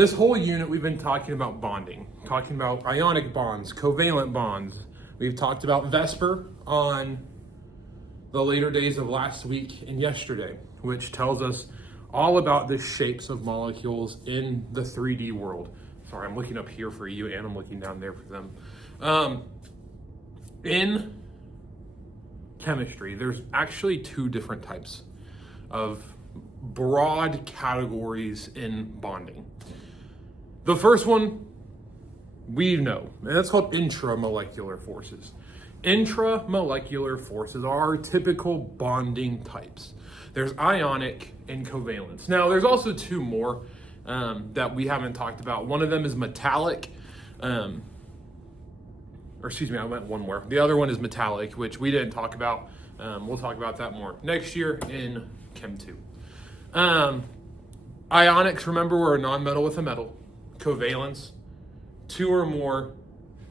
This whole unit, we've been talking about bonding, talking about ionic bonds, covalent bonds. We've talked about Vesper on the later days of last week and yesterday, which tells us all about the shapes of molecules in the 3D world. Sorry, I'm looking up here for you and I'm looking down there for them. In chemistry, there's actually two different types of broad categories in bonding. The first one we know, and that's called intramolecular forces. Intramolecular forces are our typical bonding types. There's ionic and covalence. Now, there's also two more that we haven't talked about. One of them is metallic, or excuse me, I went one more. The other one is metallic, which we didn't talk about. We'll talk about that more next year in Chem 2. Ionics, remember, we're a nonmetal with a metal. Covalence, two or more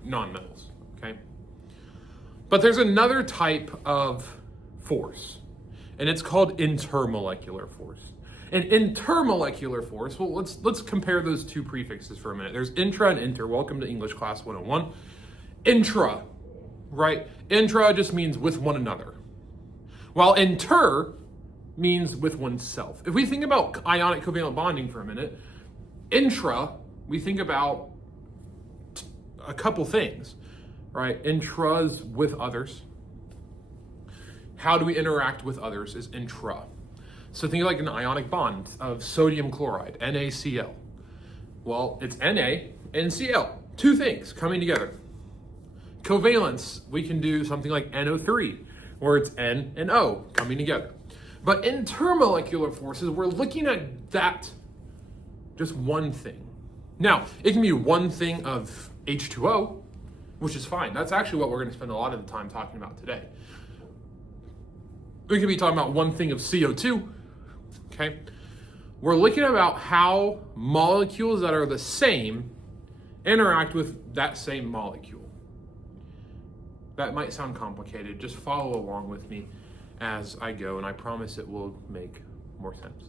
nonmetals, okay? But there's another type of force, and it's called intermolecular force. And intermolecular force, well, let's compare those two prefixes for a minute. There's intra and inter. Welcome to English Class 101. Intra, right? Intra just means with one another, while inter means with oneself. If we think about ionic covalent bonding for a minute, intra, we think about a couple things, right? Intras with others. How do we interact with others is intra. So think of like an ionic bond of sodium chloride, NaCl. Well, it's Na and Cl, two things coming together. Covalence, we can do something like NO3, where it's N and O coming together. But intermolecular forces, we're looking at that just one thing. Now, it can be one thing of H2O, which is fine. That's actually what we're going to spend a lot of the time talking about today. We could be talking about one thing of CO2, okay? We're looking about how molecules that are the same interact with that same molecule. That might sound complicated. Just follow along with me as I go, and I promise it will make more sense.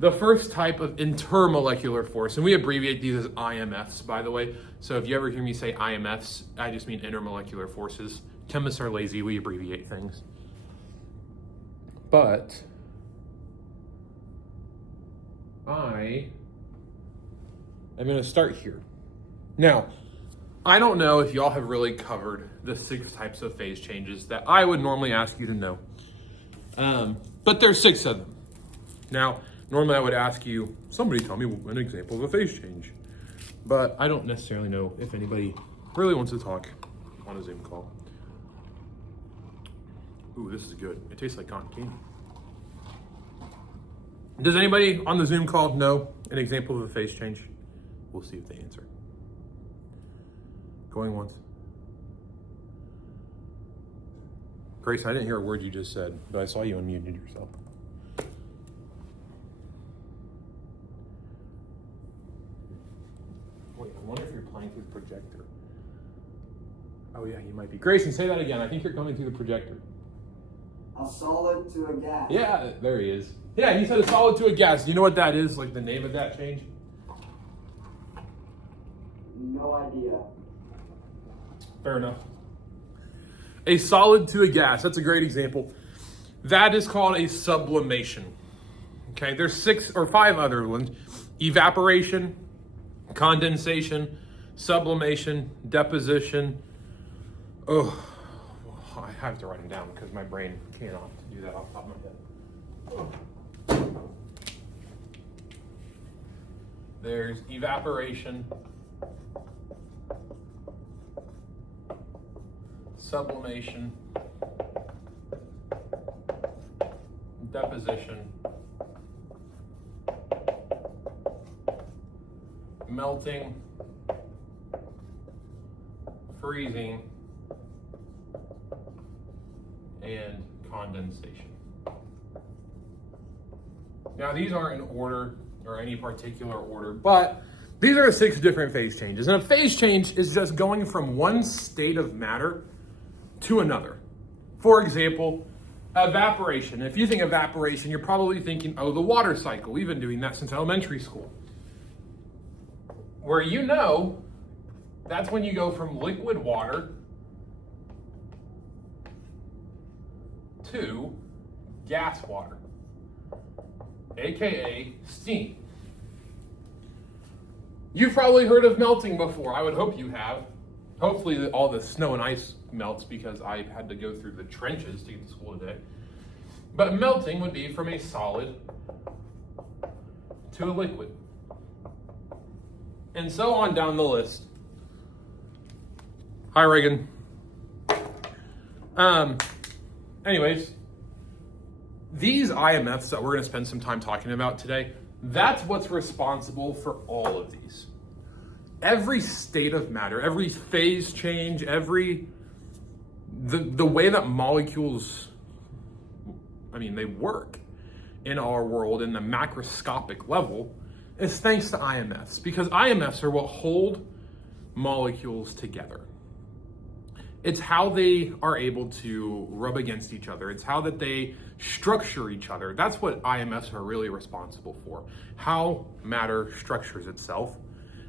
The first type of intermolecular force, and we abbreviate these as IMFs, by the way. So if you ever hear me say IMFs, I just mean intermolecular forces. Chemists are lazy, we abbreviate things. But I am going to start here. Now, I don't know if y'all have really covered the 6 types of phase changes that I would normally ask you to know. But there's 6 of them. Now, normally I would ask you, somebody tell me an example of a phase change. But I don't necessarily know if anybody really wants to talk on a Zoom call. Ooh, this is good. It tastes like cotton candy. Does anybody on the Zoom call know an example of a phase change? We'll see if they answer. Going once. Grace, I didn't hear a word you just said, but I saw you unmuted yourself. Wait, I wonder if you're playing through the projector. Oh yeah, you might be. Grayson, say that again. I think you're coming through the projector. A solid to a gas. Yeah, there he is. Yeah, he said a solid to a gas. Do you know what that is? Like the name of that change? No idea. Fair enough. A solid to a gas. That's a great example. That is called a sublimation. Okay, there's 6 or 5 other ones. Evaporation, condensation, sublimation, deposition. Oh, I have to write them down because my brain cannot do that off the top of my head. There's evaporation, sublimation, deposition, melting, freezing, and condensation. Now, these aren't in order or any particular order, but these are 6 different phase changes. And a phase change is just going from one state of matter to another. For example, evaporation. If you think evaporation, you're probably thinking, oh, the water cycle. We've been doing that since elementary school. where you know that's when you go from liquid water to gas water, aka steam. You've probably heard of melting before. I would hope you have. Hopefully all the snow and ice melts because I had to go through the trenches to get to school today. But melting would be from a solid to a liquid. And so on down the list. Hi, Reagan. Anyways, these IMFs that we're going to spend some time talking about today, that's what's responsible for all of these. Every state of matter, every phase change, the way that molecules, they work in our world in the macroscopic level is thanks to IMFs, because IMFs are what hold molecules together. It's how they are able to rub against each other. It's how that they structure each other. That's what IMFs are really responsible for. How matter structures itself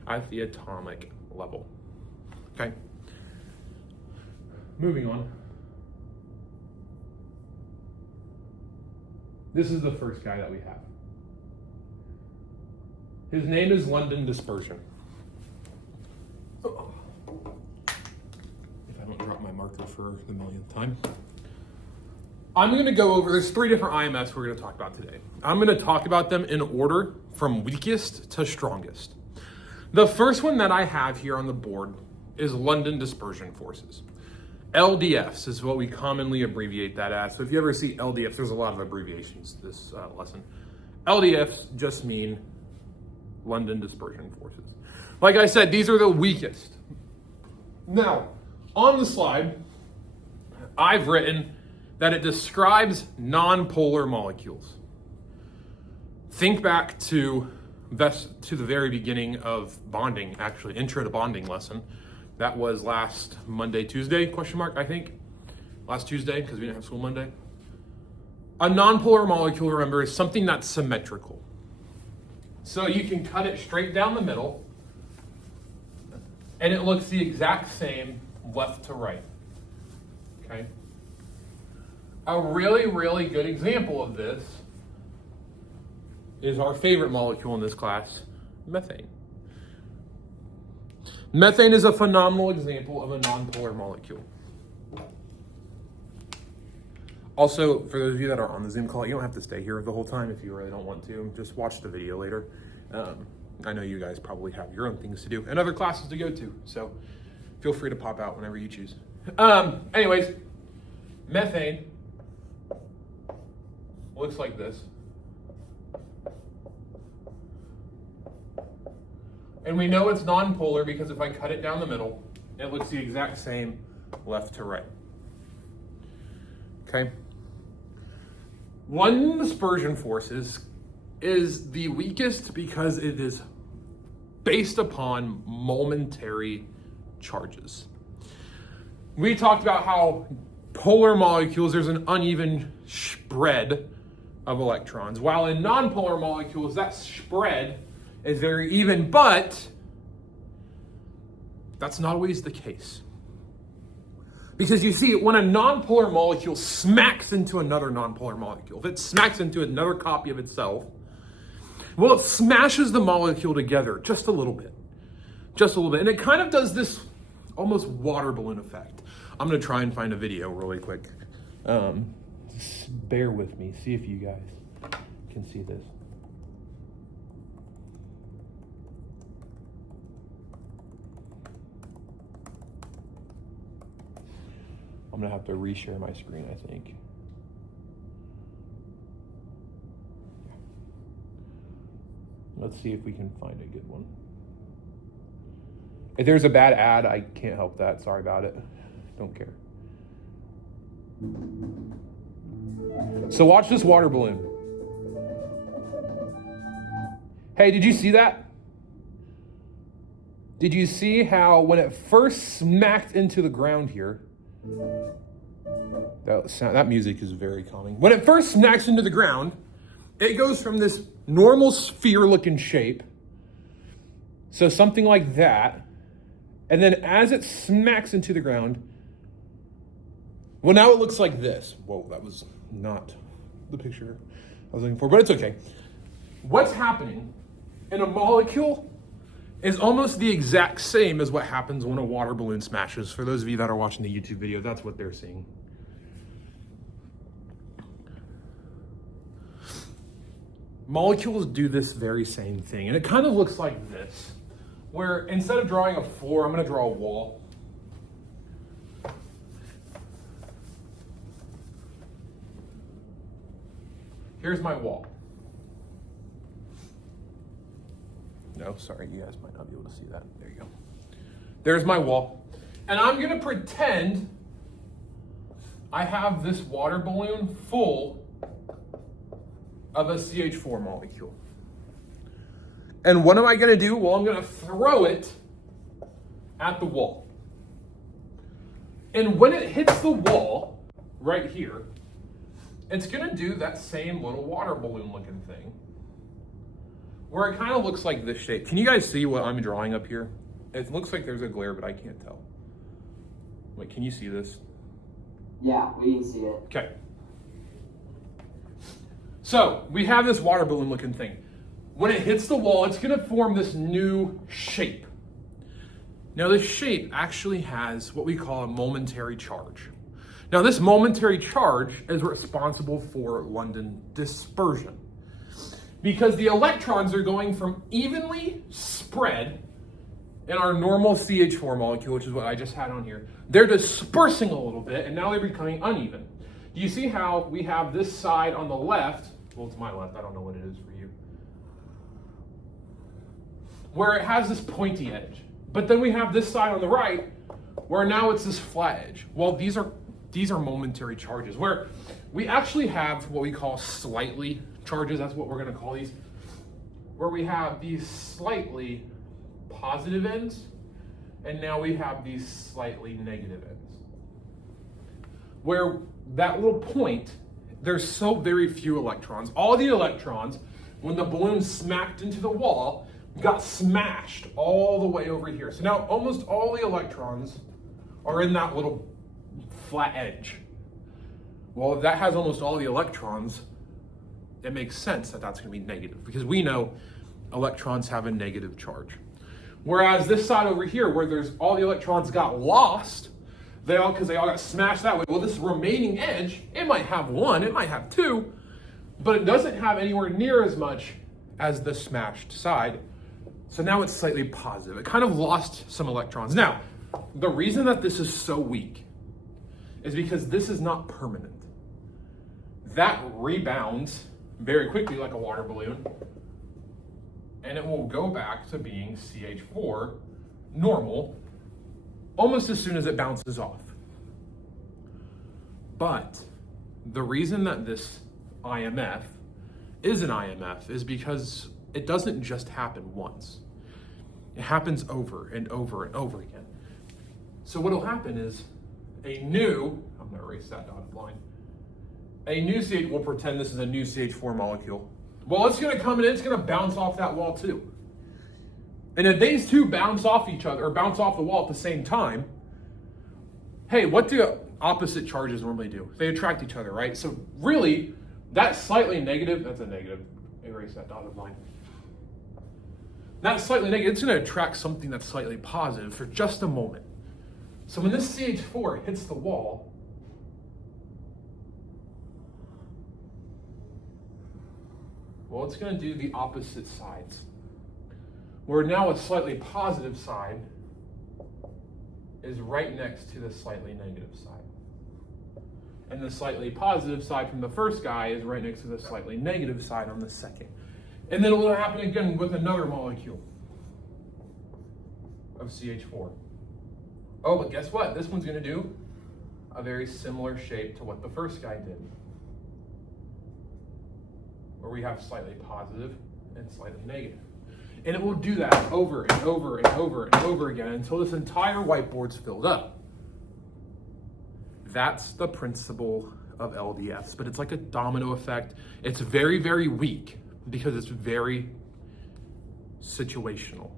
at the atomic level. Okay. Moving on. This is the first guy that we have. His name is London dispersion. I don't drop my marker for the millionth time. I'm going to go over, there's 3 different IMFs we're going to talk about today. I'm going to talk about them in order from weakest to strongest. The first one that I have here on the board is London dispersion forces. LDFs is what we commonly abbreviate that as. So if you ever see LDFs, there's a lot of abbreviations this lesson. LDFs just mean London dispersion forces. Like I said, these are the weakest. Now, on the slide, I've written that it describes nonpolar molecules. Think back to the very beginning of bonding, actually, intro to bonding lesson. That was last Monday, Tuesday, question mark, I think. Last Tuesday, because we didn't have school Monday. A nonpolar molecule, remember, is something that's symmetrical. So you can cut it straight down the middle, and it looks the exact same left to right. Okay? A really, really good example of this is our favorite molecule in this class, methane. Methane is a phenomenal example of a nonpolar molecule. Also, for those of you that are on the Zoom call, you don't have to stay here the whole time if you really don't want to. Just watch the video later. I know you guys probably have your own things to do and other classes to go to, so feel free to pop out whenever you choose. Anyways, methane looks like this. And we know it's nonpolar because if I cut it down the middle, it looks the exact same left to right. Okay? London dispersion forces is the weakest because it is based upon momentary charges. We talked about how polar molecules, there's an uneven spread of electrons, while in nonpolar molecules, that spread is very even, but that's not always the case. Because you see, when a nonpolar molecule smacks into another nonpolar molecule, if it smacks into another copy of itself, well, it smashes the molecule together just a little bit. Just a little bit. And it kind of does this almost water balloon effect. I'm going to try and find a video really quick. Just bear with me. See if you guys can see this. I'm going to have to reshare my screen, I think. Let's see if we can find a good one. If there's a bad ad, I can't help that. Sorry about it. Don't care. So watch this water balloon. Hey, did you see that? Did you see how when it first smacked into the ground here, that music is very calming. When it first smacks into the ground, it goes from this normal sphere-looking shape, So something like that. And then as it smacks into the ground, well, now it looks like this. Whoa, that was not the picture I was looking for, but it's okay. What's happening in a molecule is almost the exact same as what happens when a water balloon smashes. For those of you that are watching the YouTube video, that's what they're seeing. Molecules do this very same thing, and it kind of looks like this, where instead of drawing a floor, I'm going to draw a wall. Here's my wall. No, sorry, you guys might not be able to see that. There you go. There's my wall. And I'm going to pretend I have this water balloon full of a CH4 molecule. And what am I going to do? Well, I'm going to throw it at the wall. And when it hits the wall, right here, it's going to do that same little water balloon looking thing, where it kind of looks like this shape. Can you guys see what I'm drawing up here? It looks like there's a glare, but I can't tell. Wait, can you see this? Yeah, we can see it. Okay. So we have this water balloon looking thing. When it hits the wall, it's going to form this new shape. Now this shape actually has what we call a momentary charge. Now this momentary charge is responsible for London dispersion, because the electrons are going from evenly spread in our normal CH4 molecule, which is what I just had on here. They're dispersing a little bit, and now they're becoming uneven. Do you see how we have this side on the left? Well, it's my left. I don't know what it is for you. Where it has this pointy edge. But then we have this side on the right, where now it's this flat edge. Well, these are momentary charges, where we actually have what we call slightly charges. That's what we're going to call these, where we have these slightly positive ends, and now we have these slightly negative ends. Where that little point, there's so very few electrons. All the electrons, when the balloon smacked into the wall, got smashed all the way over here. So now almost all the electrons are in that little flat edge. Well, if that has almost all the electrons, it makes sense that that's going to be negative, because we know electrons have a negative charge. Whereas this side over here, where there's all the electrons got lost, because they all got smashed that way. Well, this remaining edge, it might have one, it might have two, but it doesn't have anywhere near as much as the smashed side. So now it's slightly positive. It kind of lost some electrons. Now, the reason that this is so weak is because this is not permanent. That rebounds very quickly like a water balloon, and it will go back to being CH4 normal almost as soon as it bounces off. But the reason that this IMF is an IMF is because it doesn't just happen once. It happens over and over and over again. So what will happen is I'm gonna erase that dotted line. A new CH, we'll pretend this is a new CH4 molecule. Well, it's gonna come in, it's gonna bounce off that wall too. And if these two bounce off each other, or bounce off the wall at the same time, hey, what do opposite charges normally do? They attract each other, right? So really, that slightly negative, that's a negative, erase that dotted line. That slightly negative, it's gonna attract something that's slightly positive for just a moment. So when this CH4 hits the wall, well, it's going to do the opposite sides. Where now a slightly positive side is right next to the slightly negative side. And the slightly positive side from the first guy is right next to the slightly negative side on the second. And then it will happen again with another molecule of CH4. Oh, but guess what? This one's going to do a very similar shape to what the first guy did, where we have slightly positive and slightly negative. And it will do that over and over and over and over again until this entire whiteboard's filled up. That's the principle of LDFs, but it's like a domino effect. It's very, very weak because it's very situational.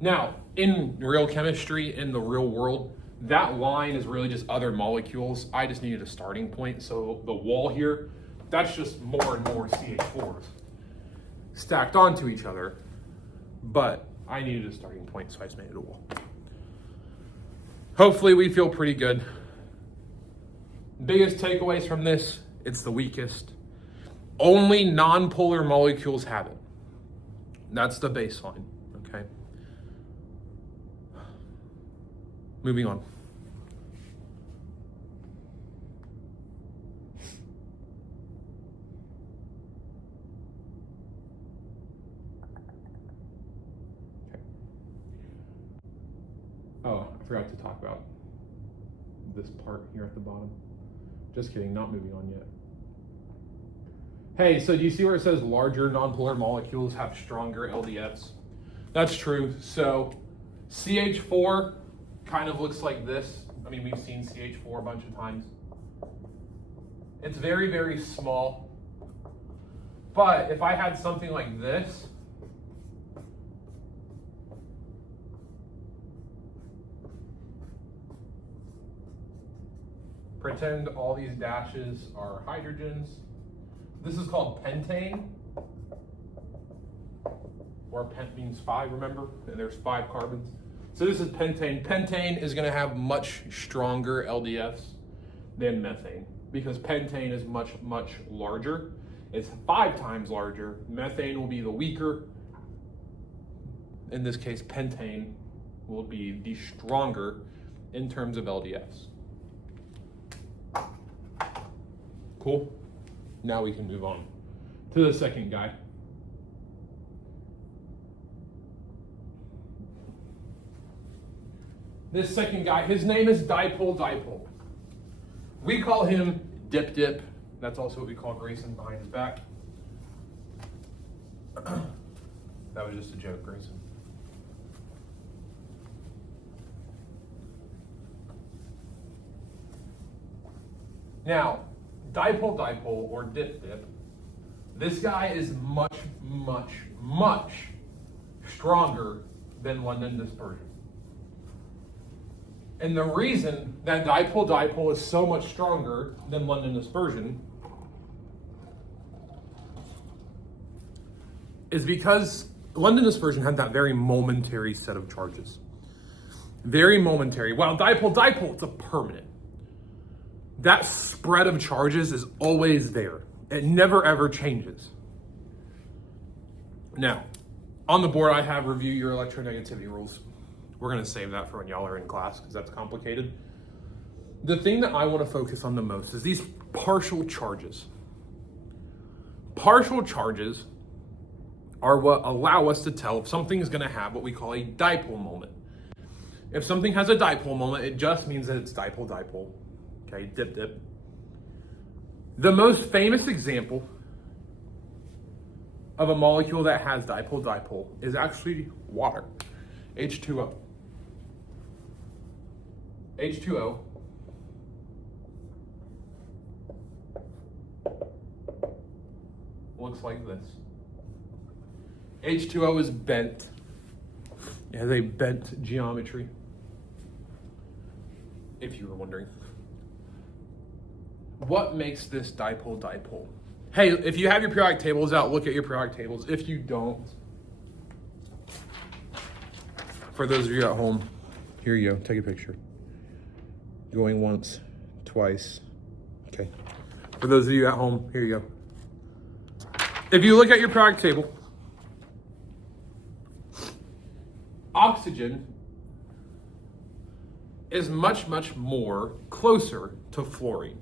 Now, in real chemistry, in the real world, that line is really just other molecules. I just needed a starting point. So the wall here, that's just more and more CH4s stacked onto each other. But I needed a starting point, so I just made it a wall. Hopefully we feel pretty good. Biggest takeaways from this, it's the weakest. Only nonpolar molecules have it. That's the baseline, okay? Moving on. Okay. Oh, I forgot to talk about this part here at the bottom. Just kidding, not moving on yet. Hey, so do you see where it says larger nonpolar molecules have stronger LDFs? That's true. So CH4 kind of looks like this. I mean, we've seen CH4 a bunch of times. It's very, very small. But if I had something like this, pretend all these dashes are hydrogens. This is called pentane, or pent means 5, remember? And there's 5 carbons. So this is pentane. Pentane is going to have much stronger LDFs than methane because pentane is much, much larger. It's 5 times larger. Methane will be the weaker. In this case, pentane will be the stronger in terms of LDFs. Cool. Now we can move on to the second guy. This second guy, his name is dipole. We call him Dip. That's also what we call Grayson behind his back. That was just a joke, Grayson. Now, dipole or dip, this guy is much, much, much stronger than London dispersion. And the reason that dipole is so much stronger than London dispersion is because London dispersion had that very momentary set of charges. Very momentary. While dipole, it's a permanent. That spread of charges is always there. It never ever changes. Now, on the board I have review your electronegativity rules. We're going to save that for when y'all are in class because that's complicated. The thing that I want to focus on the most is these partial charges. Partial charges are what allow us to tell if something is going to have what we call a dipole moment. If something has a dipole moment, it just means that it's dipole. Okay, dip. The most famous example of a molecule that has dipole is actually water, H2O. H2O looks like this. H2O is bent. It has a bent geometry, if you were wondering. What makes this dipole? Hey, if you have your periodic tables out, look at your periodic tables. If you don't, for those of you at home, here you go, take a picture. Going once, twice, okay. For those of you at home, here you go. If you look at your periodic table, oxygen is much, much more closer to fluorine.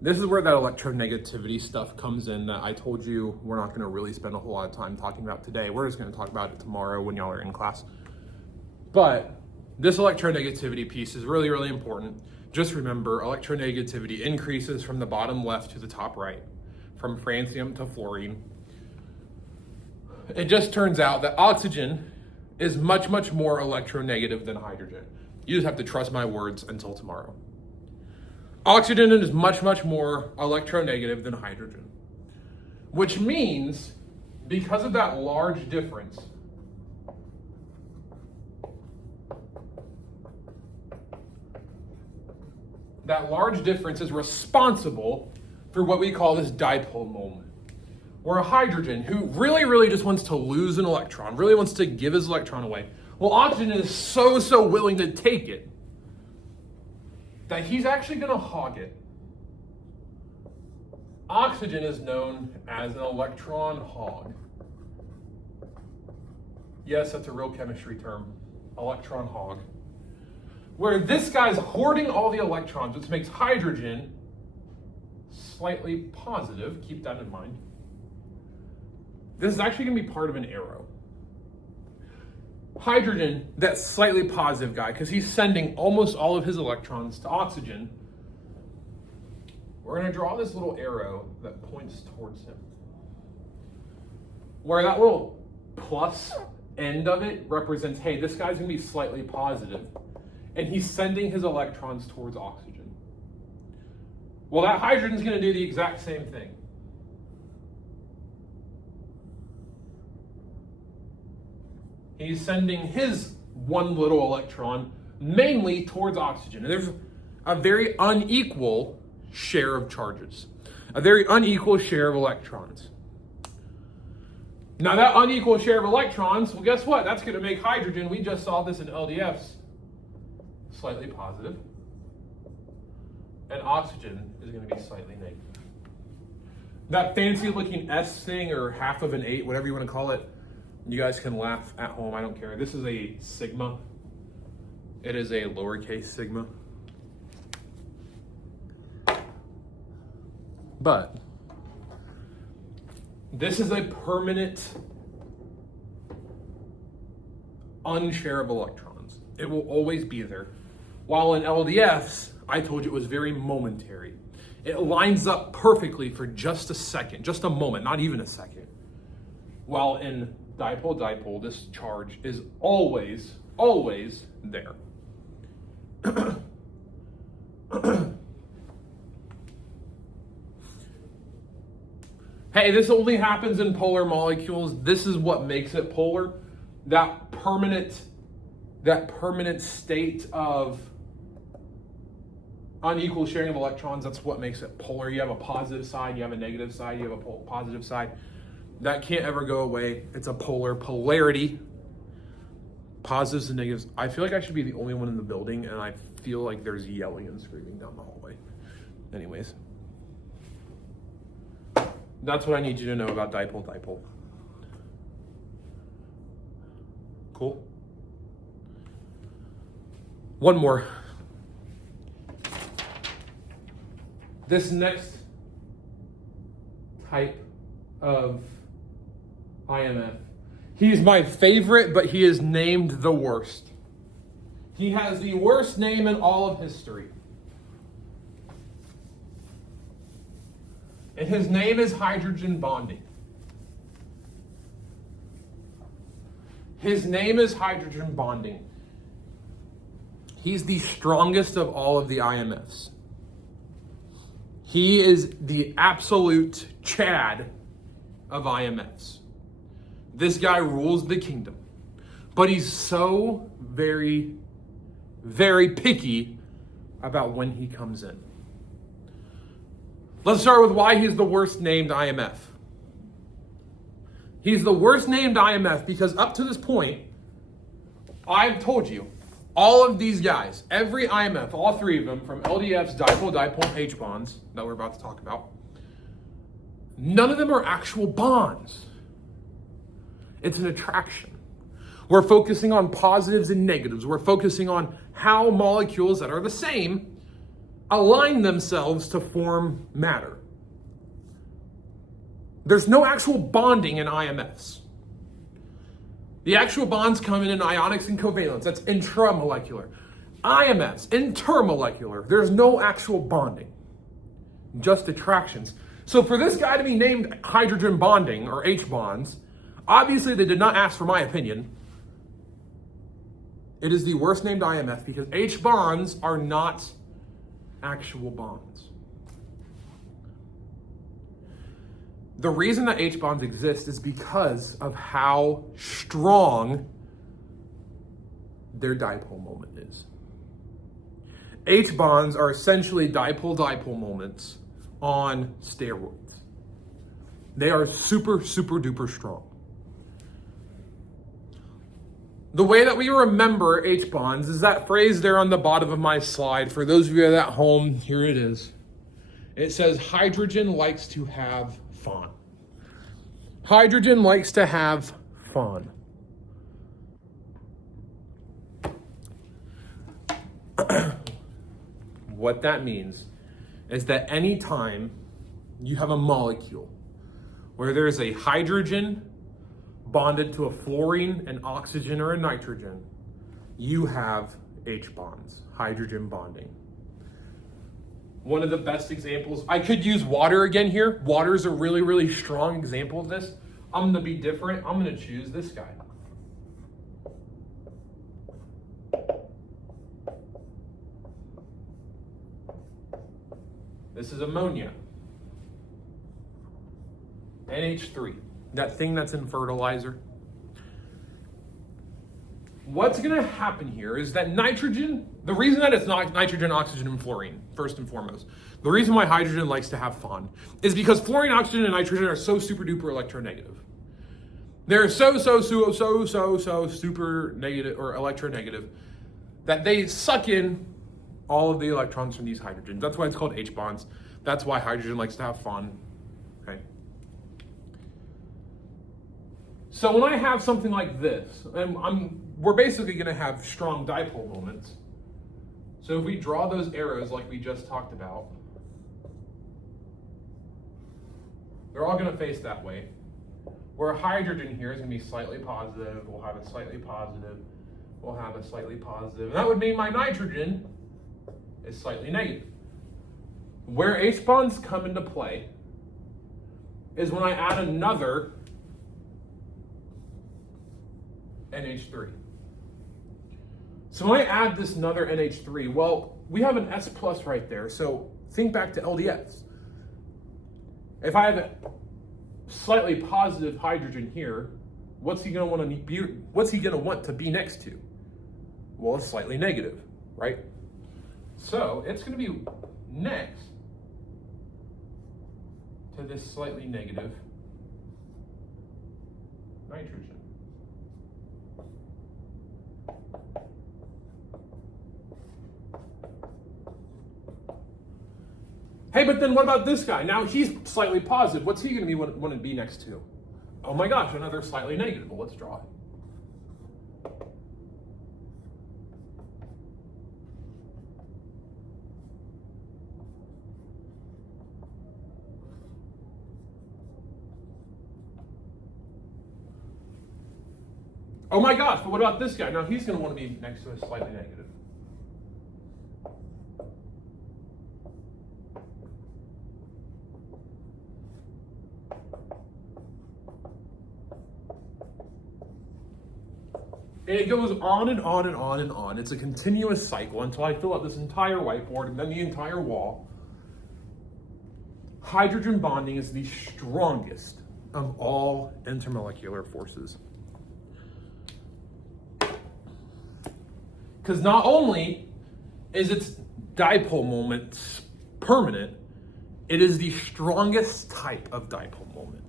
This is where that electronegativity stuff comes in that I told you we're not going to really spend a whole lot of time talking about today. We're just going to talk about it tomorrow when y'all are in class. But this electronegativity piece is really, really important. Just remember, electronegativity increases from the bottom left to the top right, from francium to fluorine. It just turns out that oxygen is much, much more electronegative than hydrogen. You just have to trust my words until tomorrow. Oxygen is much, much more electronegative than hydrogen, which means because of that large difference, that large difference is responsible for what we call this dipole moment. Where a hydrogen who really just wants to lose an electron, really wants to give his electron away, well, oxygen is so willing to take it that he's actually going to hog it. Oxygen is known as an electron hog. Yes, that's a real chemistry term, electron hog. Where this guy's hoarding all the electrons, which makes hydrogen slightly positive. Keep that in mind. This is actually going to be part of an arrow. Hydrogen, that slightly positive guy, because he's sending almost all of his electrons to oxygen, we're going to draw this little arrow that points towards him. Where that little plus end of it represents, hey, this guy's going to be slightly positive, and he's sending his electrons towards oxygen. Well, that hydrogen's going to do the exact same thing. He's sending his one little electron mainly towards oxygen. And there's a very unequal share of charges, a very unequal share of electrons. Now that unequal share of electrons, well, guess what? That's going to make hydrogen, we just saw this in LDFs, slightly positive. And oxygen is going to be slightly negative. That fancy looking S thing, or half of an 8, whatever you want to call it, you guys can laugh at home, I don't care. This is a sigma. It is a lowercase sigma. But this is a permanent unshare of electrons. It will always be there. While in LDFs, I told you it was very momentary. It lines up perfectly for just a second, just a moment, not even a second. While in dipole, this charge is always there. Hey, this only happens in polar molecules. This is what makes it polar. That permanent state of unequal sharing of electrons, that's what makes it polar. You have a positive side, you have a negative side, you have a positive side. That can't ever go away. It's a polar polarity. Positives and negatives. I feel like I should be the only one in the building, and I feel like there's yelling and screaming down the hallway. Anyways. That's what I need you to know about dipole. Cool? One more. This next type of IMF, he's my favorite, but he is named the worst. He has the worst name in all of history. And his name is hydrogen bonding. His name is hydrogen bonding. He's the strongest of all of the IMFs. He is the absolute Chad of IMFs. This guy rules the kingdom. But he's so very picky about when he comes in. Let's start with why he's the worst named IMF. He's the worst named IMF because up to this point, I've told you, all of these guys, every IMF, all three of them, from LDFs, dipole, H bonds, that we're about to talk about, none of them are actual bonds. It's an attraction. We're focusing on positives and negatives. We're focusing on how molecules that are the same align themselves to form matter. There's no actual bonding in IMFs. The actual bonds come in ionics and covalence. That's intramolecular. IMFs, intermolecular. There's no actual bonding, just attractions. So for this guy to be named hydrogen bonding or H bonds, obviously they did not ask for my opinion. It is the worst named IMF because H bonds are not actual bonds. The reason that H bonds exist is because of how strong their dipole moment is. H bonds are essentially dipole-dipole moments on steroids. They are super, super duper strong. The way that we remember H bonds is that phrase there on the bottom of my slide. For those of you at home, here it is. It says hydrogen likes to have fun. Hydrogen likes to have fun. What that means is that anytime you have a molecule where there's a hydrogen bonded to a fluorine, an oxygen, or a nitrogen, you have H bonds, hydrogen bonding. One of the best examples, I could use water again here. Water is a really, really strong example of this. I'm gonna be different. I'm gonna choose this guy. This is ammonia. NH3, that thing that's in fertilizer. What's gonna happen here is that nitrogen, the reason that it's not nitrogen, oxygen, and fluorine, first and foremost, the reason why hydrogen likes to have fun is because fluorine, oxygen, and nitrogen are so super duper electronegative. They're so super negative or electronegative that they suck in all of the electrons from these hydrogens. That's why it's called H bonds. That's why hydrogen likes to have fun. Okay. So when I have something like this, and we're basically going to have strong dipole moments. So if we draw those arrows like we just talked about, they're all going to face that way. Where hydrogen here is going to be slightly positive, we'll have a slightly positive, we'll have a slightly positive. And that would mean my nitrogen is slightly negative. Where H bonds come into play is when I add another NH3. So when I add this another NH3, well, we have an S plus right there. So think back to LDS. If I have a slightly positive hydrogen here, what's he going to want to be next to? Well, it's slightly negative, right? So it's going to be next to this slightly negative nitrogen. Hey, but then what about this guy? Now he's slightly positive. What's he going to be want to be next to? Oh my gosh, another slightly negative. Well, let's draw it. Oh my gosh, but what about this guy? Now he's going to want to be next to a slightly negative. And it goes on and on and on and on. It's a continuous cycle until I fill out this entire whiteboard and then the entire wall. Hydrogen bonding is the strongest of all intermolecular forces. Because not only is its dipole moment permanent, it is the strongest type of dipole moment.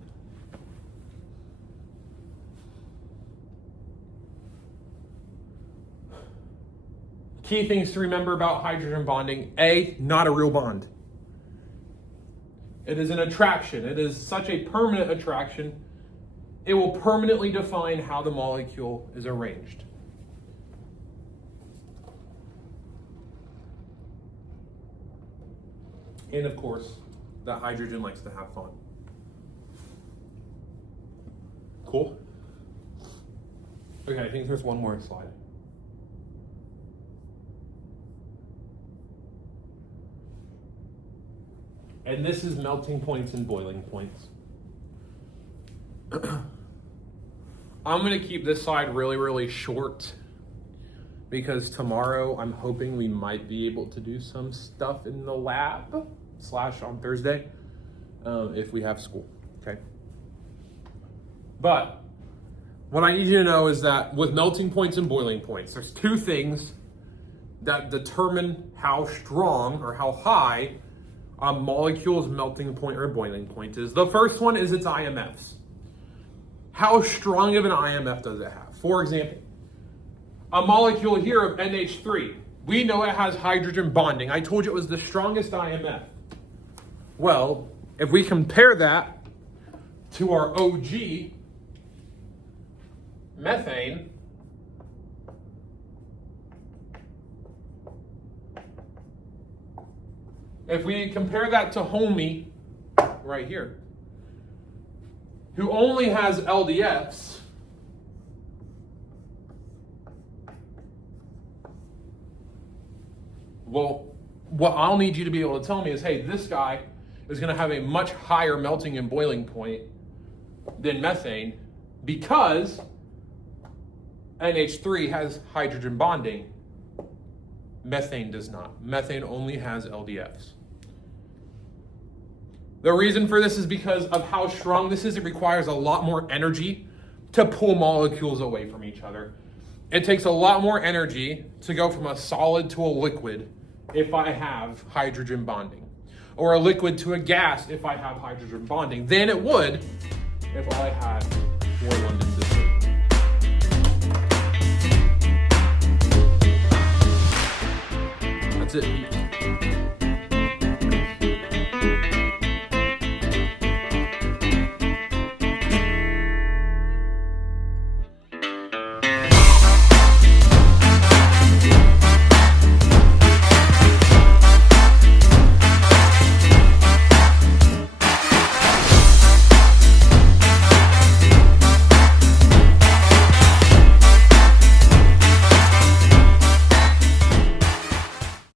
Key things to remember about hydrogen bonding. A, not a real bond. It is an attraction. It is such a permanent attraction, it will permanently define how the molecule is arranged. And of course, that hydrogen likes to have fun. Cool? Okay, I think there's one more slide. And this is melting points and boiling points. I'm going to keep this slide really, really short because tomorrow I'm hoping we might be able to do some stuff in the lab / on Thursday if we have school, okay? But what I need you to know is that with melting points and boiling points, there's two things that determine how strong or how high a molecule's melting point or boiling point is. The first one is its IMFs. How strong of an IMF does it have? For example, a molecule here of NH3, we know it has hydrogen bonding. I told you it was the strongest IMF. Well, if we compare that to our OG, methane, if we compare that to homie, right here, who only has LDFs, well, what I'll need you to be able to tell me is, hey, this guy is going to have a much higher melting and boiling point than methane because NH3 has hydrogen bonding. Methane does not. Methane only has LDFs. The reason for this is because of how strong this is. It requires a lot more energy to pull molecules away from each other. It takes a lot more energy to go from a solid to a liquid if I have hydrogen bonding, or a liquid to a gas if I have hydrogen bonding, than it would if I had more London distance.